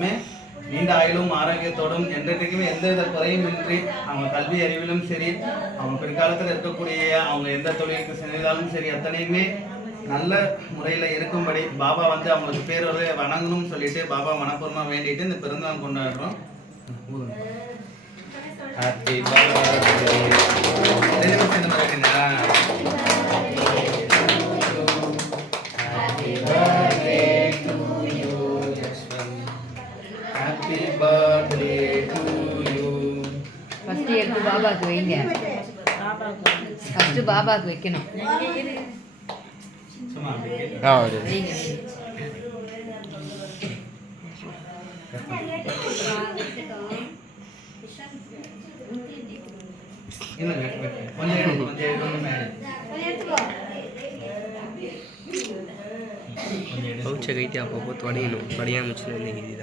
இருவருக்குமே நீண்ட ஆயுளும் ஆரோக்கியத்தோடும் என்றைக்குமே எந்த வித குறையும் இன்றி அவங்க கல்வி அறிவிலும் சரி அவங்க பிற்காலத்தில் இருக்கக்கூடிய அவங்க எந்த தொழிலுக்கு செஞ்சாலும் சரி அத்தனையுமே நல்ல முறையில் இருக்கும்படி பாபா வந்து அவங்களுக்கு பேரொரு வணங்கணும்னு சொல்லிட்டு பாபா மனப்பூர்வமாக வேண்டிட்டு இந்த பிறந்தநாள் கொண்டாடுறோம். ஹாப்பி பர்த்டே ఫస్ట్ ఎత్తు బాబాకు వెయ్యి ఫస్ట్ బాబాకు ఎక్కినాం ಪೌಚಗೈತಿ ಆ ಪಾಪ ತೊಡೆಯನು ತೊಡೆಯ ಮುಚ್ಚಿನ ಇದಿದ